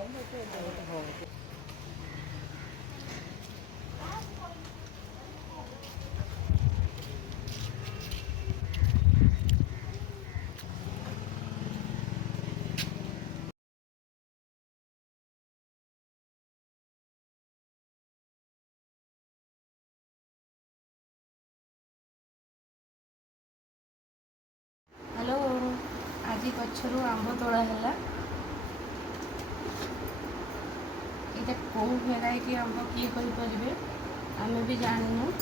hello आज गचर आंब तोड़ा है ये कौ भेराइटी आंब किए कहीपर आम भी जानू